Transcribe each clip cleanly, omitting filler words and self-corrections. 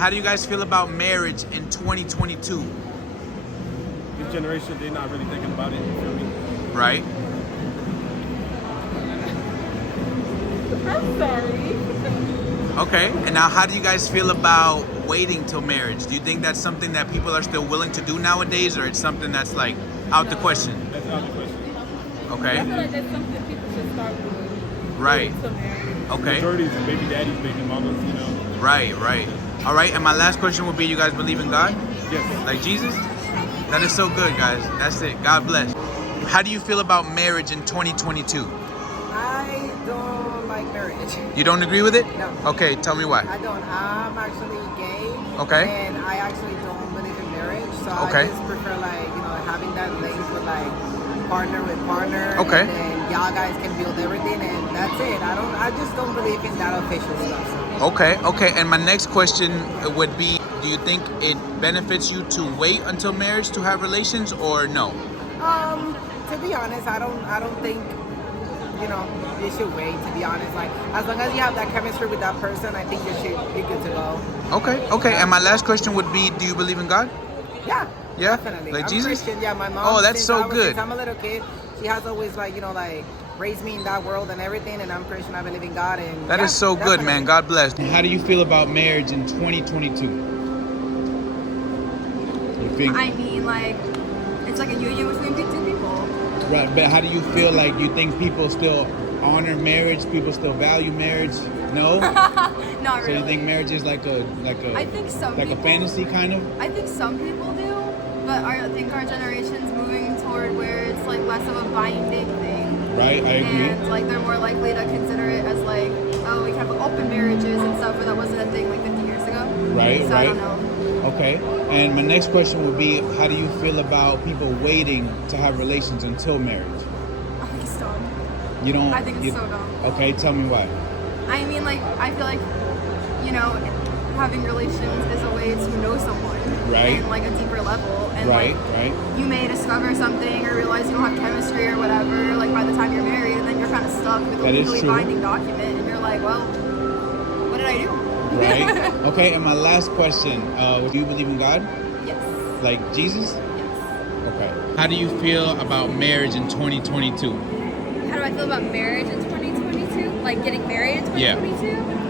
How do you guys feel about marriage in 2022? This generation, they're not really thinking about it. You feel me? Right. I'm sorry. Okay. And now, how do you guys feel about waiting till marriage? Do you think that's something that people are still willing to do nowadays, or it's something that's like out the question? That's out the question. Okay. I feel like that's something people should start doing. Right. To marry. Okay. Majority is baby daddies, baby mamas, you know. Right. Right. All right. And my last question would be: you guys believe in God, Yes. like Jesus? That is so good, guys. That's it. God bless. How do you feel about marriage in 2022? I don't like marriage. You don't agree with it? No. Okay. Tell me why. I don't. I'm actually gay. Okay. And I actually don't believe in marriage. So Okay. I just prefer having that link with partner with partner. Okay. And then y'all guys can build everything and that's it. I just don't believe in that official stuff. So. Okay. Okay. And my next question would be: do you think it benefits you to wait until marriage to have relations, or no? To be honest, I don't think you should wait. To be honest, as long as you have that chemistry with that person, I think you should be good to go. Okay. Okay. And my last question would be: do you believe in God? Yeah. Yeah? Definitely. Like I'm Jesus? Christian. Yeah, my mom. Oh, that's so good. Since I'm a little kid, she has always raised me in that world and everything. And I'm Christian. I believe in God. And That is so good, definitely. man. God bless. How do you feel about marriage in 2022? You think? I mean, it's like a union between two people. Right, but how do you feel? Like, you think people still honor marriage? People still value marriage? No. Not So really. you think marriage is like a I think some like people, a fantasy kind of? I think some people do, but I think our generation's moving toward where it's less of a binding thing. Right, I agree. And they're more likely to consider it as oh, we can have open marriages and stuff, where that wasn't a thing 50 years ago. Right, so right. I don't know. Okay. And my next question would be: how do you feel about people waiting to have relations until marriage? I think it's dumb. You don't. I think it's so dumb. Okay, tell me why. I mean, I feel having relations is a way to know someone. Right. And a deeper level. And Right, right. you may discover something or realize you don't have chemistry or whatever, by the time you're married, and then you're kind of stuck with a That is legally true. binding document, and you're like, well, what did I do? Right. Okay, and my last question: do you believe in God, Yes. like Jesus? Yes. Okay. How do you feel about marriage in 2022? How do I feel about marriage in 2022? Like getting married in 2022?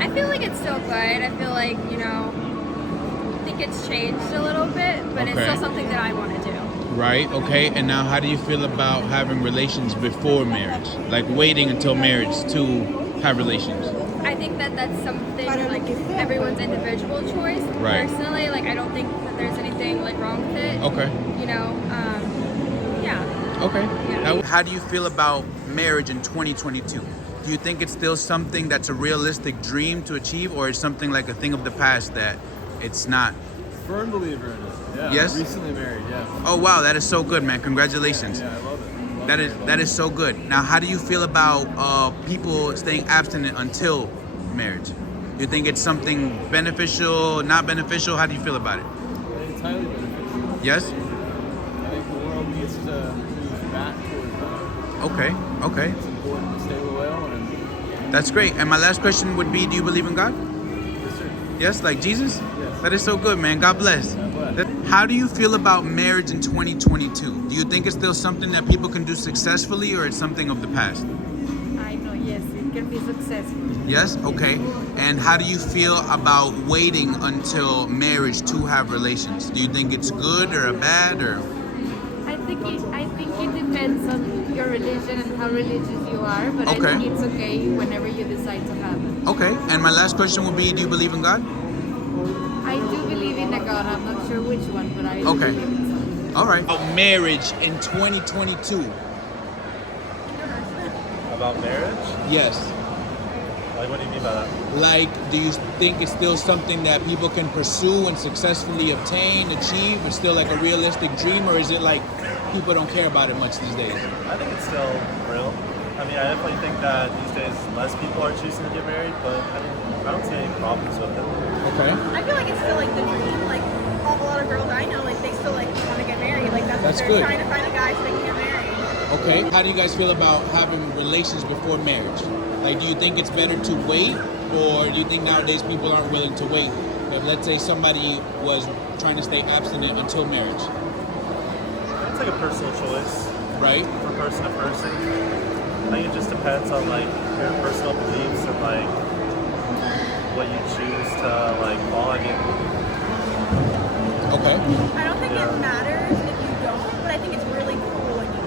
I feel like it's still good. I feel like, I think it's changed a little bit, but it's Okay. still something that I want to do. Right. Okay. And now, how do you feel about having relations before marriage? Like waiting until marriage to have relations? I think that that's something everyone's individual choice. Right. Personally, I don't think that there's anything wrong with it. Okay. Yeah. Okay. Yeah. How do you feel about marriage in 2022? Do you think it's still something that's a realistic dream to achieve, or is something like a thing of the past that it's not? Firm believer in it. Yeah. Yes? Recently married, yeah. Oh wow, that is so good, man. Congratulations. Yeah, I love it. That is so good. Now, how do you feel about people staying abstinent until marriage? Do you think it's something beneficial, not beneficial? How do you feel about it? It's highly beneficial. Yes? I think the world needs to move back towards that. Okay. Okay. It's important to stay loyal and That's great. And my last question would be: do you believe in God? yes, sir. Yes, like Jesus? Yes. That is so good, man. God bless. God bless. How do you feel about marriage in 2022? Do you think it's still something that people can do successfully, or it's something of the past? I know, yes, it can be successful. Yes? Okay. And how do you feel about waiting until marriage to have relations? Do you think it's good or a bad, or? I think it depends on your religion and how religious you are, but Okay. I think it's okay whenever you decide to have it. Okay. And my last question would be: do you believe in God? I do believe in a God. I'm not sure which one, but I do Okay. believe in something. All right. About marriage in 2022. About marriage? Yes. Like, what do you mean by that? Like, do you think it's still something that people can pursue and successfully obtain, achieve? It's still like a realistic dream, or is it like people don't care about it much these days? I think it's still real. I mean, I definitely think that these days less people are choosing to get married, but I don't see any problems with it. Okay. I feel like it's still the dream. A lot of girls I know, they still want to get married. That's what That's they're good. trying to find a guy so they can get married. Okay. How do you guys feel about having relations before marriage? Like, do you think it's better to wait, or do you think nowadays people aren't willing to wait if let's say somebody was trying to stay abstinent until marriage, It's like a personal choice right? from person to person. I think it just depends on like your personal beliefs and like what you choose to like follow. I mean, Okay. I don't think Yeah. it matters if you don't, but I think it's really cool when you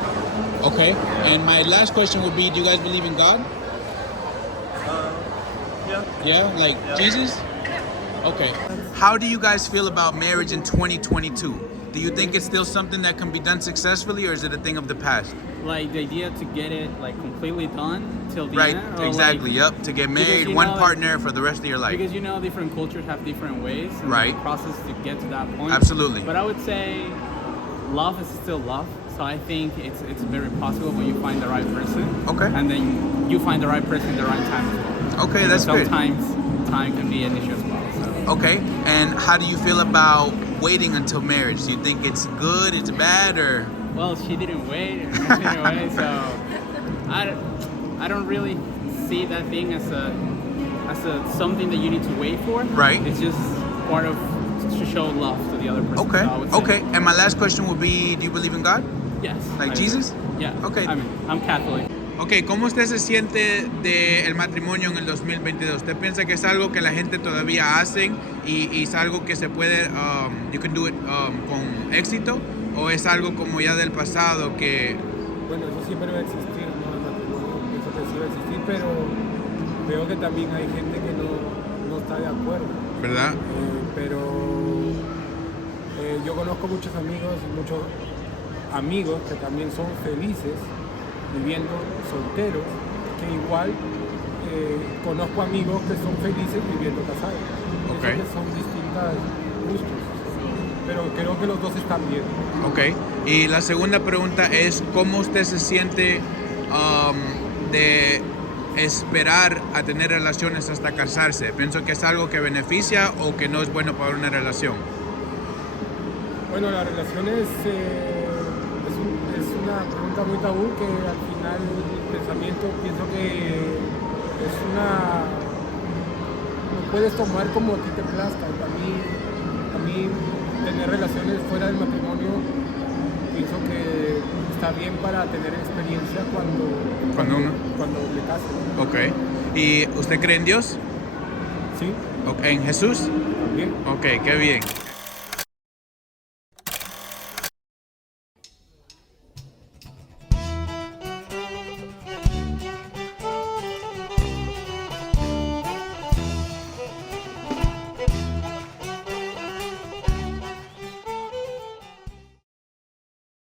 do. Okay. And my last question would be, do you guys believe in God? yeah. Yeah, like Yeah. Jesus? Okay. How do you guys feel about marriage in 2022? Do you think it's still something that can be done successfully, or is it a thing of the past? Like the idea to get it like completely done till the Right, end. Or, exactly, like, yep. To get because married, you one know, partner for the rest of your life. Because you know different cultures have different ways and Right. the process to get to that point. Absolutely. But I would say love is still love. So I think it's very possible when you find the right person. Okay. And then you find the right person at the right time as well. Okay, Because that's good. sometimes time can be an issue as well. So. Okay, and how do you feel about waiting until marriage? Do you think it's good, it's bad, or? Well, she didn't wait anyway, so I don't really see that thing as a something that you need to wait for. Right. It's just part of to show love to the other person. Okay, So I would say okay. And my last question would be, do you believe in God? Yes. Like I Jesus? agree. Yeah. Okay. I mean, I'm Catholic. Ok, ¿cómo usted se siente del matrimonio en el 2022? ¿Usted piensa que es algo que la gente todavía hacen y es algo que se puede, you can do it con éxito? ¿O es algo como ya del pasado que... Bueno, eso siempre va a existir, ¿no? El matrimonio, pienso que sí va a existir, pero veo que también hay gente que no está de acuerdo. ¿Verdad? Pero yo conozco muchos amigos que también son felices viviendo solteros, que igual conozco amigos que son felices viviendo casados. Ok. Pienso que son distintos gustos, pero creo que los dos están bien. Ok. Y la segunda pregunta es, ¿cómo usted se siente de esperar a tener relaciones hasta casarse? ¿Pienso que es algo que beneficia o que no es bueno para una relación? Bueno, las relaciones es una pregunta muy tabú que al final el pensamiento pienso que es lo puedes tomar como a ti te plazca. A mí tener relaciones fuera del matrimonio pienso que está bien para tener experiencia cuando le casen. Ok. ¿Y usted cree en Dios? Sí, Ok. ¿En Jesús? bien. Ok, qué bien.